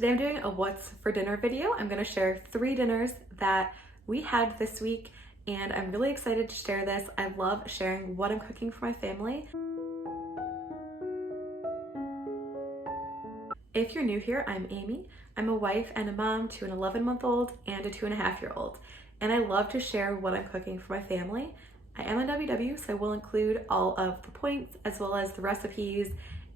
Today I'm doing a what's for dinner video. I'm going to share 3 dinners that we had this week, and I'm really excited to share this. I love sharing what I'm cooking for my family. If you're new here, I'm Amy. I'm a wife and a mom to an 11-month-old and a 2.5-year-old, and I love to share what I'm cooking for my family. I am on WW, so I will include all of the points as well as the recipes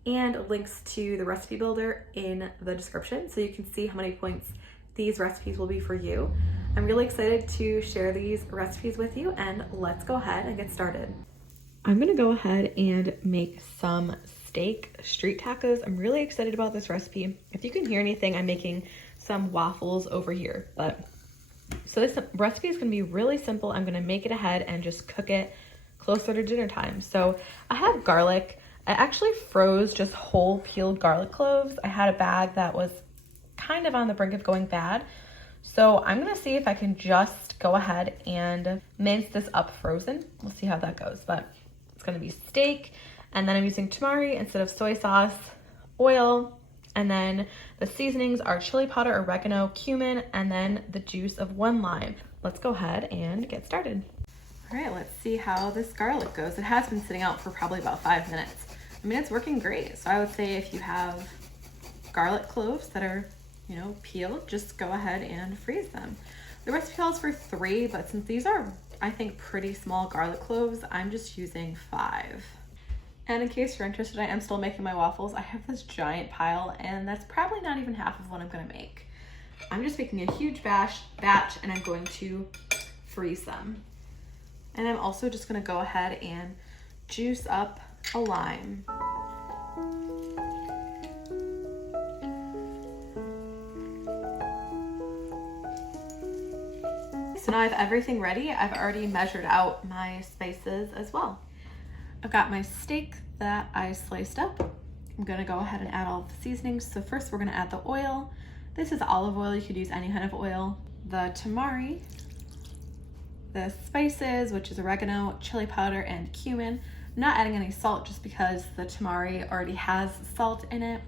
and links to the recipe builder in the description so you can see how many points these recipes will be for you. I'm really excited to share these recipes with you, and let's go ahead and get started. I'm gonna go ahead and make some steak street tacos. I'm really excited about this recipe. If you can hear anything, I'm making some waffles over here. So this recipe is gonna be really simple. I'm gonna make it ahead and just cook it closer to dinner time. So I have garlic. I actually froze just whole peeled garlic cloves. I had a bag that was kind of on the brink of going bad. So I'm gonna see if I can just go ahead and mince this up frozen. We'll see how that goes, but it's gonna be steak. And then I'm using tamari instead of soy sauce, oil, and then the seasonings are chili powder, oregano, cumin, and then the juice of 1 lime. Let's go ahead and get started. All right, let's see how this garlic goes. It has been sitting out for probably about 5 minutes. I mean, it's working great. So I would say if you have garlic cloves that are, peeled, just go ahead and freeze them. The recipe calls for 3, but since these are, I think, pretty small garlic cloves, I'm just using 5. And in case you're interested, I am still making my waffles. I have this giant pile, and that's probably not even half of what I'm gonna make. I'm just making a huge batch, and I'm going to freeze them. And I'm also just gonna go ahead and juice up a lime. So now I have everything ready. I've already measured out my spices as well. I've got my steak that I sliced up. I'm gonna go ahead and add all of the seasonings. So first we're gonna add the oil. This is olive oil, you could use any kind of oil. The tamari, the spices, which is oregano, chili powder, and cumin. I'm not adding any salt just because the tamari already has salt in it,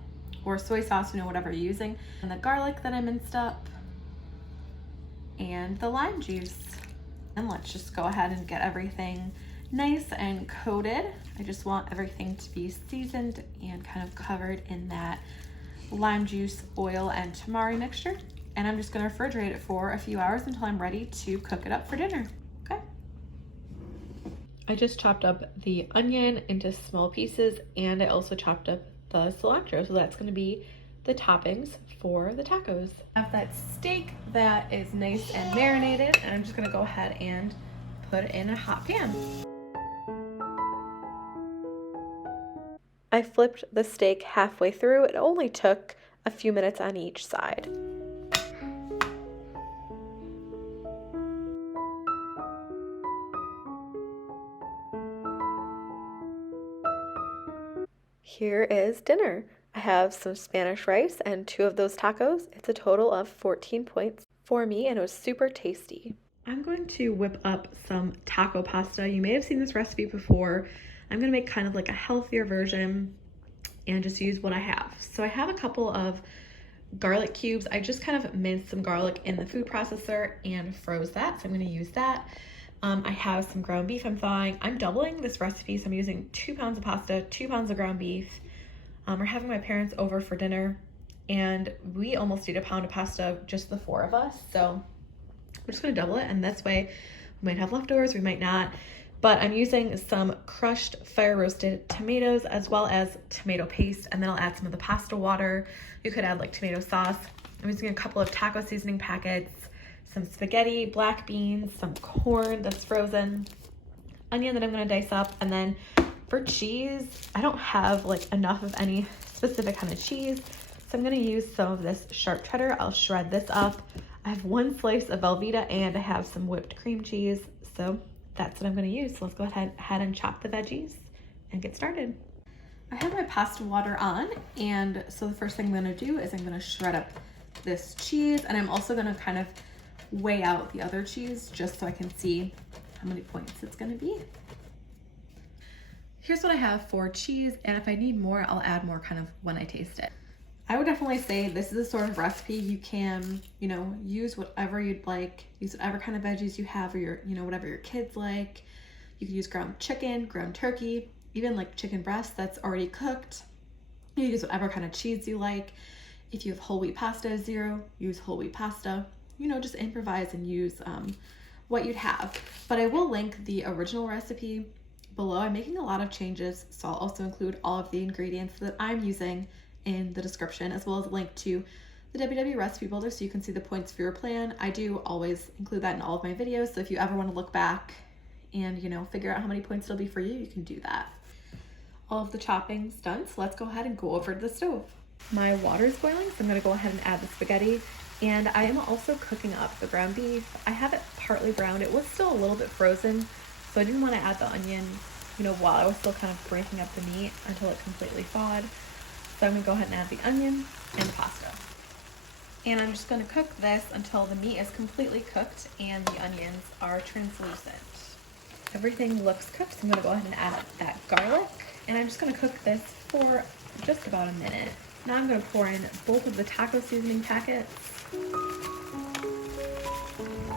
or soy sauce, whatever you're using. And the garlic that I minced up, and the lime juice. And let's just go ahead and get everything nice and coated. I just want everything to be seasoned and kind of covered in that lime juice, oil, and tamari mixture. And I'm just gonna refrigerate it for a few hours until I'm ready to cook it up for dinner. Okay. I just chopped up the onion into small pieces, and I also chopped up the cilantro. So that's gonna be the toppings for the tacos. I have that steak that is nice and marinated, and I'm just gonna go ahead and put it in a hot pan. I flipped the steak halfway through. It only took a few minutes on each side. Here is dinner. I have some Spanish rice and 2 of those tacos. It's a total of 14 points for me, and it was super tasty. I'm going to whip up some taco pasta. You may have seen this recipe before. I'm gonna make kind of like a healthier version and just use what I have. So I have a couple of garlic cubes. I just kind of minced some garlic in the food processor and froze that, so I'm gonna use that. I have some ground beef I'm thawing. I'm doubling this recipe, so I'm using 2 pounds of pasta, 2 pounds of ground beef. We're having my parents over for dinner, and we almost ate a pound of pasta, just the 4 of us. So we're just gonna double it, and this way we might have leftovers, we might not. But I'm using some crushed fire roasted tomatoes as well as tomato paste, and then I'll add some of the pasta water. You could add like tomato sauce. I'm using a couple of taco seasoning packets, some spaghetti, black beans, some corn that's frozen, onion that I'm gonna dice up, and then for cheese, I don't have like enough of any specific kind of cheese, so I'm gonna use some of this sharp cheddar. I'll shred this up. I have 1 slice of Velveeta, and I have some whipped cream cheese, so that's what I'm gonna use. So let's go ahead and chop the veggies and get started. I have my pasta water on, and so the first thing I'm gonna do is I'm gonna shred up this cheese, and I'm also gonna kind of weigh out the other cheese just so I can see how many points it's gonna be. Here's what I have for cheese, and if I need more, I'll add more kind of when I taste it. I would definitely say this is a sort of recipe you can, you know, use whatever you'd like, use whatever kind of veggies you have, or your, you know, whatever your kids like. You could use ground chicken, ground turkey, even like chicken breast that's already cooked. You use whatever kind of cheese you like. If you have whole wheat pasta, zero, use whole wheat pasta. You know, just improvise and use what you'd have. But I will link the original recipe below. I'm making a lot of changes, so I'll also include all of the ingredients that I'm using in the description, as well as a link to the WW recipe builder so you can see the points for your plan. I do always include that in all of my videos, so if you ever want to look back and, you know, figure out how many points it'll be for you, you can do that. All of the chopping's done, so let's go ahead and go over to the stove. My water is boiling, so I'm going to go ahead and add the spaghetti, and I am also cooking up the ground beef. I have it partly browned. It was still a little bit frozen, so I didn't want to add the onion, you know, while I was still kind of breaking up the meat until it completely thawed. So I'm gonna go ahead and add the onion and the pasta. And I'm just gonna cook this until the meat is completely cooked and the onions are translucent. Everything looks cooked, so I'm gonna go ahead and add that garlic. And I'm just gonna cook this for just about a minute. Now I'm gonna pour in both of the taco seasoning packets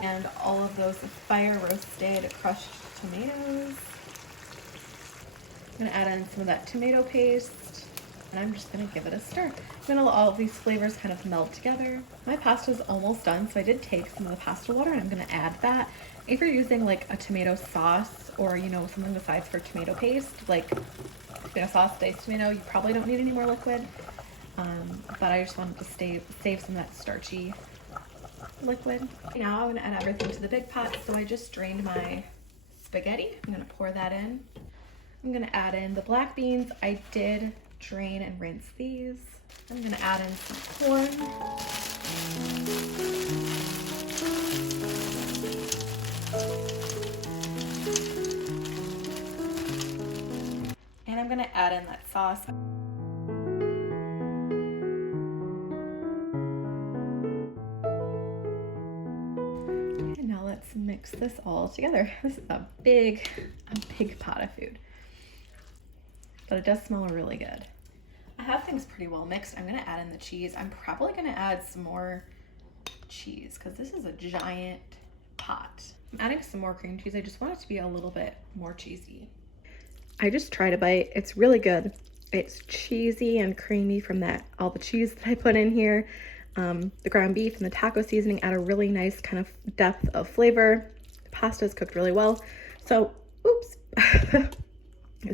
and all of those fire roasted crushed tomatoes. I'm gonna add in some of that tomato paste. And I'm just gonna give it a stir. I'm gonna let all of these flavors kind of meld together. My pasta is almost done, so I did take some of the pasta water and I'm gonna add that. If you're using like a tomato sauce or, you know, something besides for tomato paste, like tomato sauce, diced tomato, you probably don't need any more liquid. But I just wanted to save some of that starchy liquid. Now I'm gonna add everything to the big pot. So I just drained my spaghetti. I'm gonna pour that in. I'm gonna add in the black beans. I did drain and rinse these. I'm gonna add in some corn. And I'm gonna add in that sauce. And now let's mix this all together. This is a big pot of food. But it does smell really good. I have things pretty well mixed. I'm gonna add in the cheese. I'm probably gonna add some more cheese because this is a giant pot. I'm adding some more cream cheese. I just want it to be a little bit more cheesy. I just tried a bite. It's really good. It's cheesy and creamy from all the cheese that I put in here. The ground beef and the taco seasoning add a really nice kind of depth of flavor. The pasta is cooked really well. So, oops.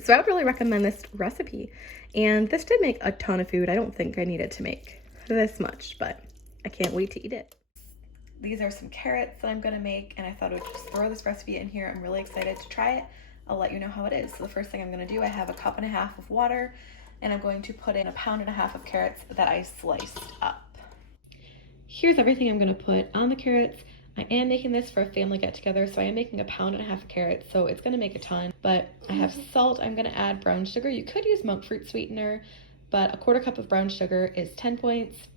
So I would really recommend this recipe. And this did make a ton of food. I don't think I needed to make this much, but I can't wait to eat it. These are some carrots that I'm gonna make, and I thought I would just throw this recipe in here. I'm really excited to try it. I'll let you know how it is. So the first thing I'm gonna do, I have 1.5 cups of water, and I'm going to put in 1.5 pounds of carrots that I sliced up. Here's everything I'm gonna put on the carrots. I am making this for a family get-together, so I am making 1.5 pounds of carrots, so it's gonna make a ton. But I have salt. I'm gonna add brown sugar. You could use monk fruit sweetener, but 1/4 cup of brown sugar is 10 points.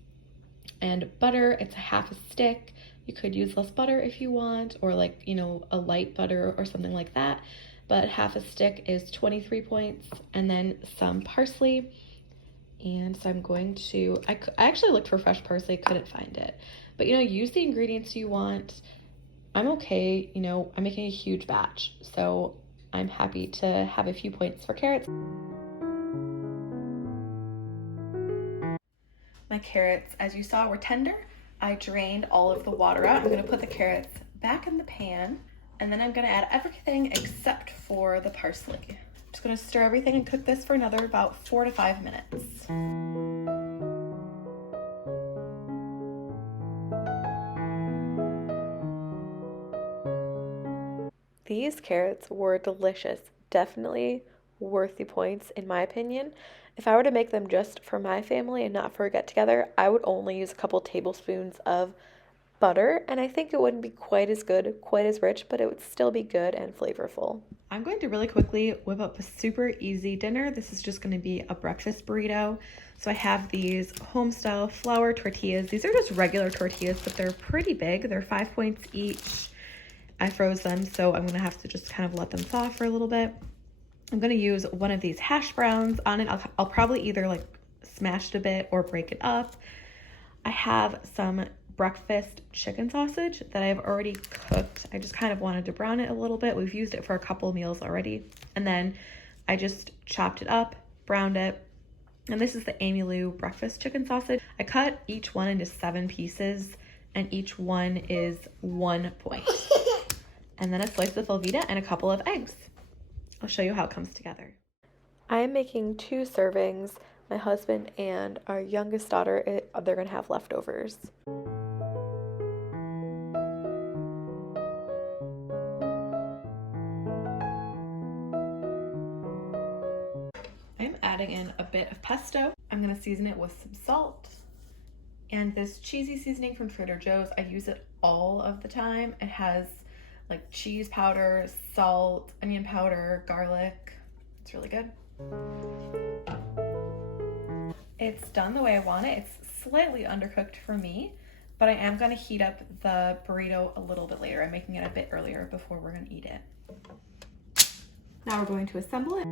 And butter, it's 1/2 stick. You could use less butter if you want, or like, you know, a light butter or something like that. But 1/2 stick is 23 points. And then some parsley. And so I'm going to, I actually looked for fresh parsley, couldn't find it. But, you know, use the ingredients you want. I'm okay, you know, I'm making a huge batch, so I'm happy to have a few points for carrots. My carrots, as you saw, were tender. I drained all of the water out. I'm gonna put the carrots back in the pan, and then I'm gonna add everything except for the parsley. I'm just gonna stir everything and cook this for another about 4 to 5 minutes. These carrots were delicious, definitely worth the points in my opinion. If I were to make them just for my family and not for a get-together, I would only use a couple tablespoons of butter, and I think it wouldn't be quite as good, quite as rich, but it would still be good and flavorful. I'm going to really quickly whip up a super easy dinner. This is just going to be a breakfast burrito. So I have these home-style flour tortillas. These are just regular tortillas, but they're pretty big. They're 5 points each. I froze them, so I'm gonna have to just kind of let them thaw for a little bit. I'm gonna use one of these hash browns on it. I'll probably either like smashed a bit or break it up. I have some breakfast chicken sausage that I've already cooked. I just kind of wanted to brown it a little bit. We've used it for a couple meals already. And then I just chopped it up, browned it. And this is the Amy Lou breakfast chicken sausage. I cut each one into 7 pieces, and each one is 1 point. And then a slice of Velveeta and a couple of eggs. I'll show you how it comes together. I am making 2 servings. My husband and our youngest daughter, they're gonna have leftovers. I'm adding in a bit of pesto. I'm gonna season it with some salt. And this cheesy seasoning from Trader Joe's, I use it all of the time. It has like cheese powder, salt, onion powder, garlic. It's really good. It's done the way I want it. It's slightly undercooked for me, but I am gonna heat up the burrito a little bit later. I'm making it a bit earlier before we're gonna eat it. Now we're going to assemble it.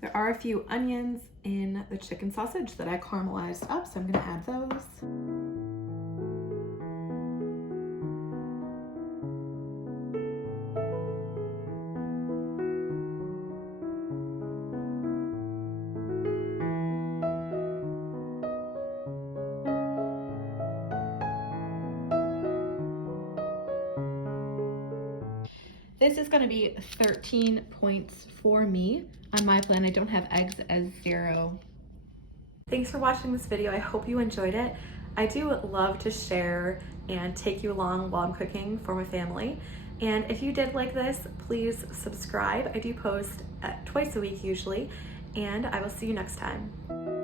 There are a few onions in the chicken sausage that I caramelized up, so I'm gonna add those. This is gonna be 13 points for me. On my plan, I don't have eggs as 0. Thanks for watching this video. I hope you enjoyed it. I do love to share and take you along while I'm cooking for my family. And if you did like this, please subscribe. I do post twice a week usually, and I will see you next time.